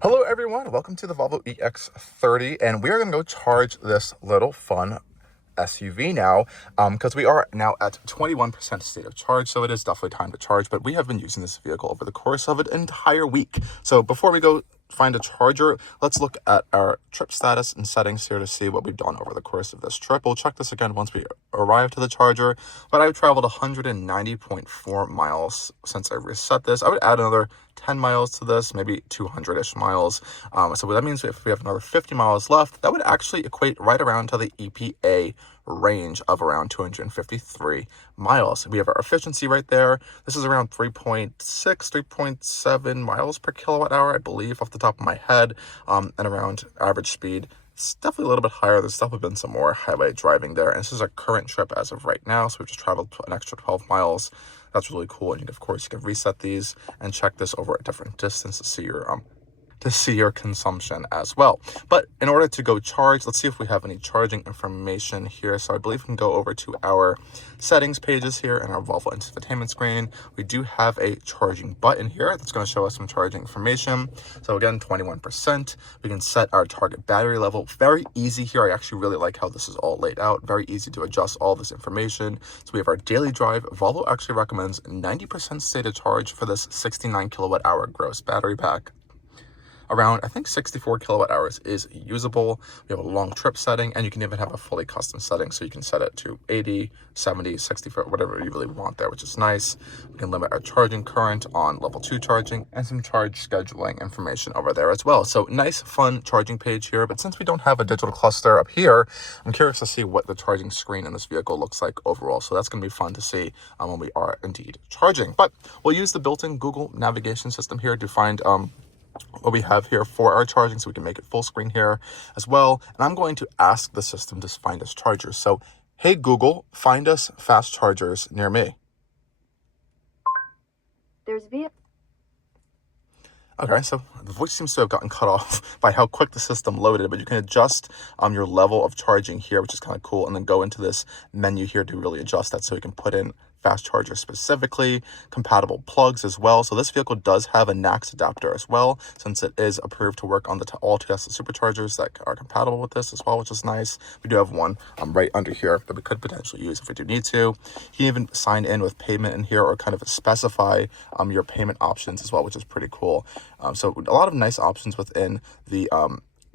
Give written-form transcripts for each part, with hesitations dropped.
Hello everyone, welcome to the Volvo EX30, and we are going to go charge this little fun SUV now, because we are now at 21% state of charge, so it is definitely time to charge, but we have been using this vehicle over the course of an entire week. So before we go find a charger, let's look at our trip status and settings here to see what we've done over the course of this trip. We'll check this again once we arrive to the charger, but I've traveled 190.4 miles since I reset this. I would add another 10 miles to this, maybe 200-ish miles. So that means if we have another 50 miles left, that would actually equate right around to the EPA range of around 253 miles. We have our efficiency right there. This is around 3.7 miles per kilowatt hour, I believe, off the top of my head, and around average speed. It's definitely a little bit higher. There's definitely been some more highway driving there. And this is our current trip as of right now. So we've just traveled an extra 12 miles. That's really cool. And of course, you can reset these and check this over a different distance to see your consumption as well. But in order to go charge, let's see if we have any charging information here. So I believe we can go over to our settings pages here in our Volvo infotainment screen. We do have a charging button here that's going to show us some charging information. So again, 21%. We can set our target battery level. Very easy here. I actually really like how this is all laid out. Very easy to adjust all this information. So we have our daily drive. Volvo actually recommends 90% state of charge for this 69 kilowatt hour gross battery pack. Around, I think, 64 kilowatt hours is usable. We have a long trip setting, and you can even have a fully custom setting, so you can set it to 80, 70, 60, whatever you really want there, which is nice. We can limit our charging current on level 2 charging, and some charge scheduling information over there as well. So nice, fun charging page here, but since we don't have a digital cluster up here, I'm curious to see what the charging screen in this vehicle looks like overall. So that's going to be fun to see when we are indeed charging. But we'll use the built-in Google navigation system here to find what we have here for our charging, so we can make it full screen here as well. And I'm going to ask the system to find us chargers. So, hey Google, find us fast chargers near me. Okay, so the voice seems to have gotten cut off by how quick the system loaded, but you can adjust your level of charging here, which is kind of cool, and then go into this menu here to really adjust that, so you can put in fast charger specifically, compatible plugs as well. So this vehicle does have a NACS adapter as well, since it is approved to work on the all Tesla superchargers that are compatible with this as well, which is nice. We do have one right under here that we could potentially use if we do need to. You can even sign in with payment in here, or kind of specify your payment options as well, which is pretty cool. So a lot of nice options within the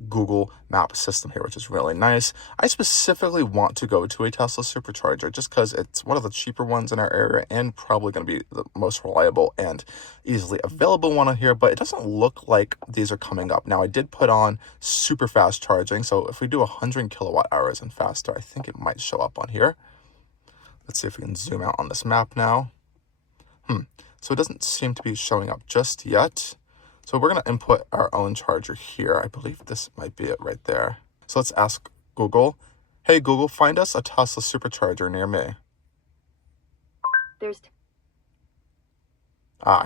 Google map system here, which is really nice. I specifically want to go to a Tesla supercharger just because it's one of the cheaper ones in our area and probably going to be the most reliable and easily available one on here, but it doesn't look like these are coming up. Now, I did put on super fast charging, so if we do 100 kilowatt hours and faster, I think it might show up on here. Let's see if we can zoom out on this map now. So it doesn't seem to be showing up just yet. So we're going to input our own charger here. I believe this might be it right there. So let's ask Google, hey Google, find us a Tesla supercharger near me.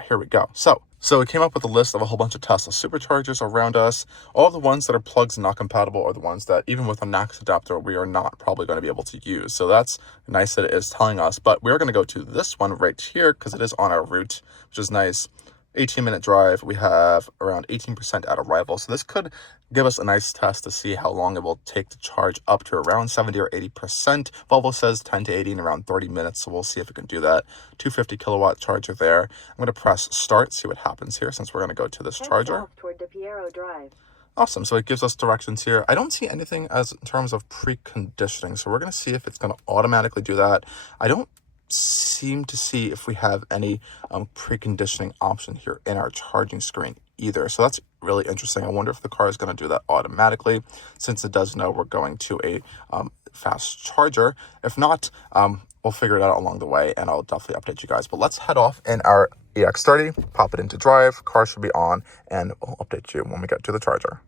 Here we go. So it came up with a list of a whole bunch of Tesla superchargers around us. All of the ones that are plugs not compatible are the ones that, even with a NACS adapter, we are not probably going to be able to use. So that's nice that it is telling us. But we're going to go to this one right here because it is on our route, which is nice. 18-minute drive. We have around 18% at arrival. So this could give us a nice test to see how long it will take to charge up to around 70 or 80%. Volvo says 10 to 80 in around 30 minutes. So we'll see if we can do that. 250 kilowatt charger there. I'm going to press start, see what happens here since we're going to go to this charger. Toward DePiero Drive. Awesome. So it gives us directions here. I don't see anything as in terms of preconditioning. So we're going to see if it's going to automatically do that. I don't seem to see if we have any preconditioning option here in our charging screen either. So that's really interesting. I wonder if the car is going to do that automatically, since it does know we're going to a fast charger. If not, we'll figure it out along the way, and I'll definitely update you guys. But let's head off in our EX30, pop it into drive, car should be on, and I'll update you when we get to the charger.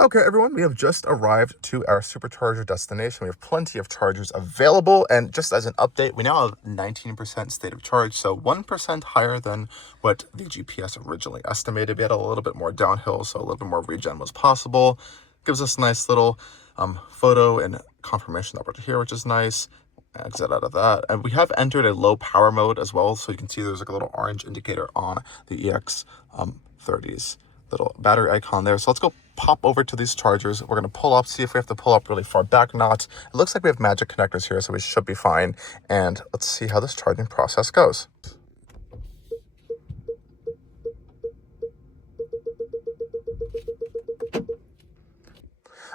Okay, everyone, we have just arrived to our supercharger destination. We have plenty of chargers available, and just as an update, we now have 19% state of charge, so 1% higher than what the GPS originally estimated. We had a little bit more downhill, so a little bit more regen was possible. Gives us a nice little photo and confirmation over here, which is nice. Exit out of that, and we have entered a low power mode as well, so you can see there's like a little orange indicator on the EX30's little battery icon there. So let's go pop over to these chargers. We're going to pull up, see if we have to pull up really far back or not. It looks like we have magic connectors here, so we should be fine. And let's see how this charging process goes.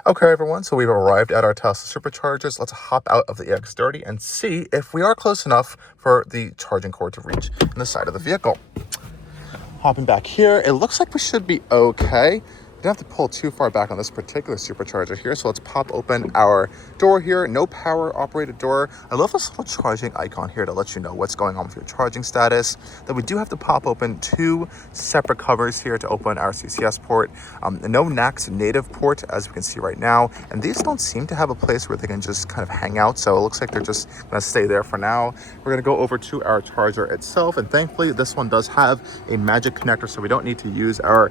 Okay, everyone, so we've arrived at our Tesla superchargers. Let's hop out of the EX30 and see if we are close enough for the charging cord to reach in the side of the vehicle. Hopping back here, it looks like we should be okay. We don't have to pull too far back on this particular supercharger here, so let's pop open our door here. No power operated door. I love this little charging icon here to let you know what's going on with your charging status. Then we do have to pop open 2 separate covers here to open our CCS port. No NACS native port, as we can see right now, and these don't seem to have a place where they can just kind of hang out, so it looks like they're just gonna stay there for now. We're gonna go over to our charger itself, and thankfully this one does have a magic connector, so we don't need to use our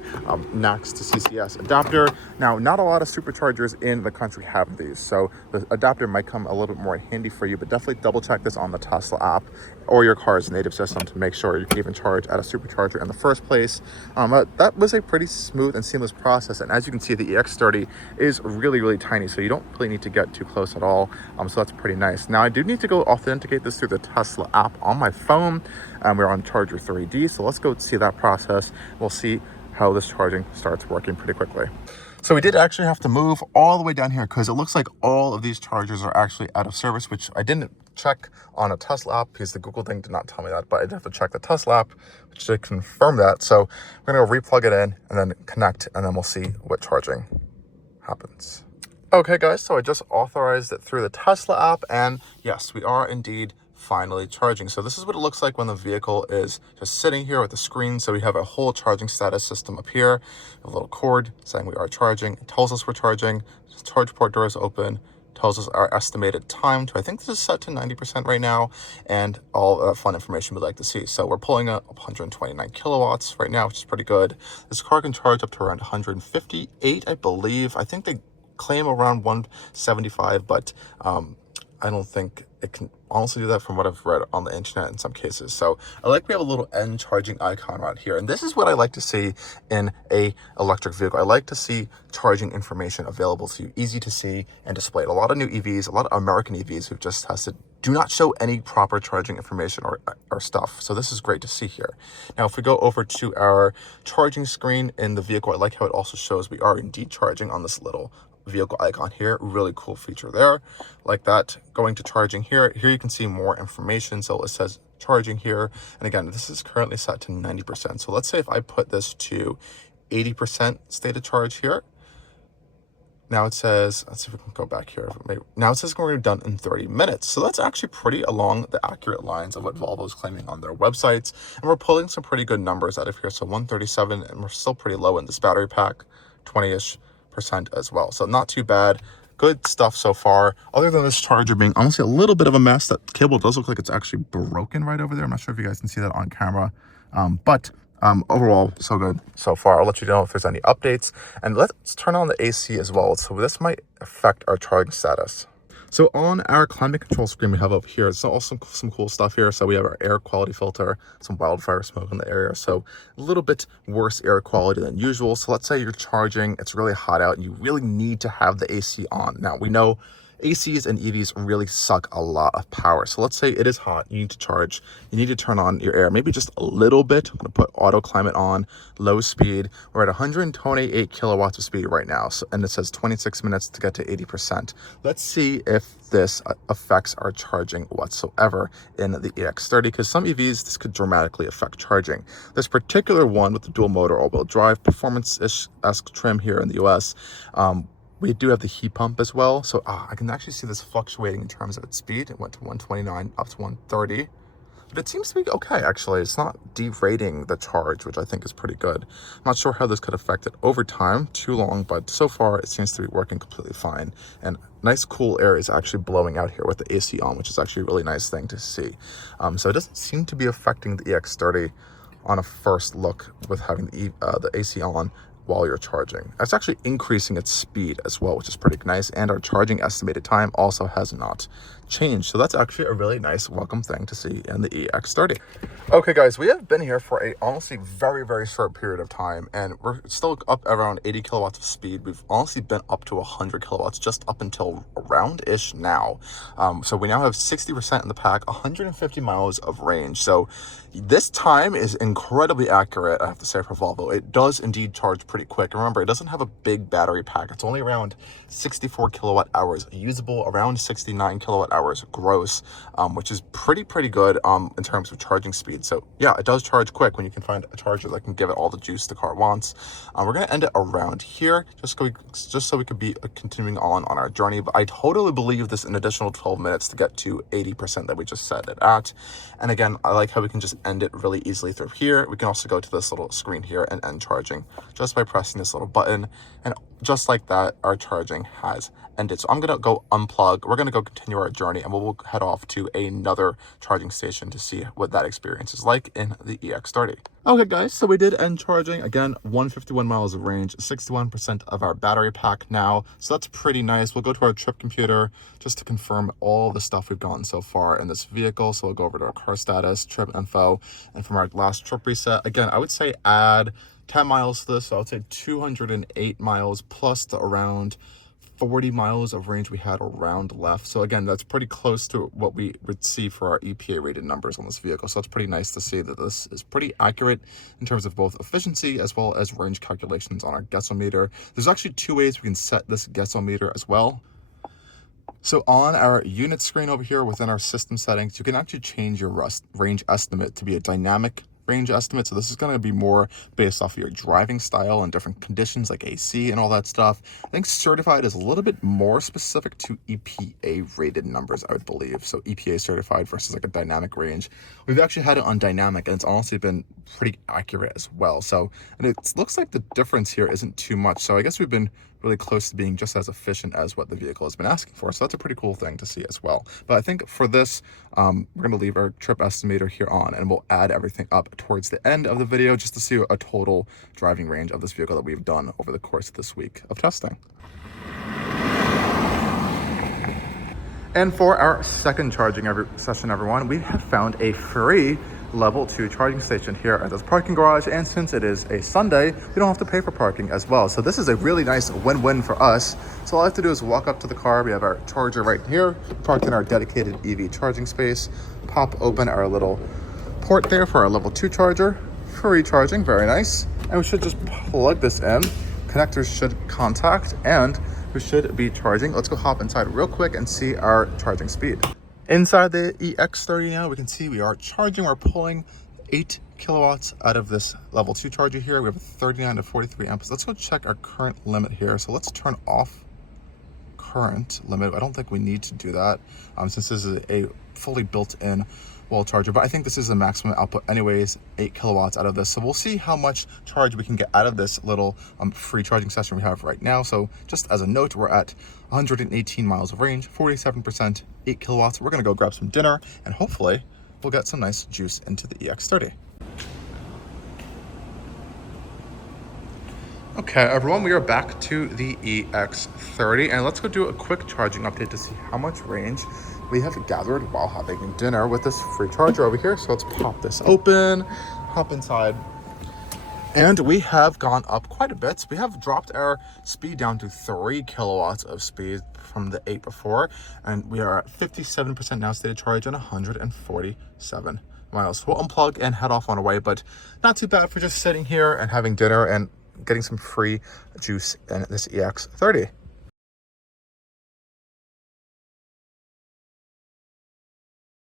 NACS to CCS adapter. Now, not a lot of superchargers in the country have these, so the adapter might come a little bit more handy for you, but definitely double check this on the Tesla app or your car's native system to make sure you can even charge at a supercharger in the first place. That was a pretty smooth and seamless process, and as you can see, the EX30 is really, really tiny, so you don't really need to get too close at all, so that's pretty nice. Now, I do need to go authenticate this through the Tesla app on my phone. We're on Charger 3D, so let's go see that process. We'll see how this charging starts working pretty quickly. So we did actually have to move all the way down here because it looks like all of these chargers are actually out of service, which I didn't check on a Tesla app because the Google thing did not tell me that, but I did have to check the Tesla app, which did confirm that. So we're gonna replug it in and then connect, and then we'll see what charging happens. Okay guys, so I just authorized it through the Tesla app, and yes, we are indeed finally charging. So this is what it looks like when the vehicle is just sitting here with the screen. So we have a whole charging status system up here, a little cord saying we are charging. It tells us we're charging. Charge port door is open. Tells us our estimated time to, I think this is set to 90% right now, and all that fun information we'd like to see. So we're pulling up 129 kilowatts right now, which is pretty good. This car can charge up to around 158, I believe. I think they claim around 175, but I don't think it can honestly do that from what I've read on the internet in some cases. So I like we have a little end charging icon right here. And this is what I like to see in a electric vehicle. I like to see charging information available to you, easy to see and displayed. A lot of new EVs, a lot of American EVs who just has to do not show any proper charging information or stuff. So this is great to see here. Now, if we go over to our charging screen in the vehicle, I like how it also shows we are indeed charging on this little vehicle icon here. Really cool feature there, like that. Going to charging here you can see more information. So it says charging here, and again, this is currently set to 90%. So let's say if I put this to 80% state of charge here, now it says, let's see if we can go back here. Now it says we're going to be done in 30 minutes. So that's actually pretty along the accurate lines of what Volvo is claiming on their websites. And we're pulling some pretty good numbers out of here. So 137, and we're still pretty low in this battery pack, 20-ish% as well. So not too bad. Good stuff so far, other than this charger being honestly a little bit of a mess. That cable does look like it's actually broken right over there. I'm not sure if you guys can see that on camera, but overall, so good so far. I'll let you know if there's any updates, and let's turn on the AC as well. So this might affect our charging status. So on our climate control screen we have up here, it's also some cool stuff here. So we have our air quality filter, some wildfire smoke in the area, so a little bit worse air quality than usual. So let's say you're charging, it's really hot out, and you really need to have the AC on. Now, we know ACs and EVs really suck a lot of power. So let's say it is hot, you need to charge, you need to turn on your air, maybe just a little bit. I'm gonna put auto climate on, low speed. We're at 128 kilowatts of speed right now, so, and it says 26 minutes to get to 80%. Let's see if this affects our charging whatsoever in the EX30, because some EVs, this could dramatically affect charging. This particular one with the dual motor all-wheel drive performance-esque trim here in the US, we do have the heat pump as well. So I can actually see this fluctuating in terms of its speed. It went to 129 up to 130. But it seems to be okay, actually. It's not derating the charge, which I think is pretty good. I'm not sure how this could affect it over time, too long, but so far it seems to be working completely fine. And nice cool air is actually blowing out here with the AC on, which is actually a really nice thing to see. So it doesn't seem to be affecting the EX30 on a first look with having the AC on. while you're charging. It's actually increasing its speed as well, which is pretty nice. And our charging estimated time also has not changed. So that's actually a really nice welcome thing to see in the EX30. Okay guys, we have been here for a honestly very short period of time, and we're still up around 80 kilowatts of speed. We've honestly been up to 100 kilowatts just up until around-ish now. So we now have 60% in the pack, 150 miles of range. So this time is incredibly accurate, I have to say, for Volvo. It does indeed charge pretty quick. Remember, it doesn't have a big battery pack. It's only around 64 kilowatt hours usable, around 69 kilowatt hours gross, which is pretty good in terms of charging speed. So yeah, it does charge quick when you can find a charger that can give it all the juice the car wants. We're going to end it around here just so we could be continuing on our journey. But I totally believe this an additional 12 minutes to get to 80% that we just set it at. And again, I like how we can just end it really easily through here. We can also go to this little screen here and end charging just by pressing this little button. And just like that, our charging has ended. So I'm going to go unplug. We're going to go continue our journey, and we'll head off to another charging station to see what that experience is like in the EX30. Okay guys, so we did end charging. Again, 151 miles of range, 61% of our battery pack now. So that's pretty nice. We'll go to our trip computer just to confirm all the stuff we've gotten so far in this vehicle. So we'll go over to our car status, trip info, and from our last trip reset, again, I would say add 10 miles to this. So I would say 208 miles plus the around 40 miles of range we had around left. So again, that's pretty close to what we would see for our EPA rated numbers on this vehicle. So it's pretty nice to see that this is pretty accurate in terms of both efficiency as well as range calculations on our Getsometer. There's actually two ways we can set this Getsometer as well. So on our unit screen over here within our system settings, you can actually change your range estimate to be a dynamic range estimate. So this is going to be more based off of your driving style and different conditions like AC and all that stuff. I think certified is a little bit more specific to EPA rated numbers, I would believe. So EPA certified versus like a dynamic range. We've actually had it on dynamic, and it's honestly been pretty accurate as well. So, and it looks like the difference here isn't too much. So I guess we've been really close to being just as efficient as what the vehicle has been asking for. So that's a pretty cool thing to see as well. But I think for this, we're going to leave our trip estimator here on, and we'll add everything up towards the end of the video just to see a total driving range of this vehicle that we've done over the course of this week of testing. And for our second charging session, everyone, we have found a free level 2 charging station here at this parking garage, and since it is a Sunday, we don't have to pay for parking as well. So this is a really nice win-win for us. So all I have to do is walk up to the car. We have our charger right here, parked in our dedicated EV charging space, pop open our little port there for our level 2 charger, free charging, very nice. And we should just plug this in. Connectors should contact, and we should be charging. Let's go hop inside real quick and see our charging speed. Inside the EX30 now, we can see we are charging. We're pulling 8 kilowatts out of this level 2 charger here. We have a 39 to 43 amps. Let's go check our current limit here. So let's turn off current limit. I don't think we need to do that since this is a fully built-in wall charger, but I think this is the maximum output anyways, 8 kilowatts out of this. So we'll see how much charge we can get out of this little free charging session we have right now. So just as a note, we're at 118 miles of range, 47%, 8 kilowatts. We're gonna go grab some dinner, and hopefully we'll get some nice juice into the EX30. Okay, everyone, we are back to the EX30, and let's go do a quick charging update to see how much range we have gathered while having dinner with this free charger over here. So let's pop this open, hop inside, and we have gone up quite a bit. We have dropped our speed down to 3 kilowatts of speed from the 8 before, and we are at 57% now stated charge and 147 miles. So we'll unplug and head off on our way, but not too bad for just sitting here and having dinner and getting some free juice in this EX30.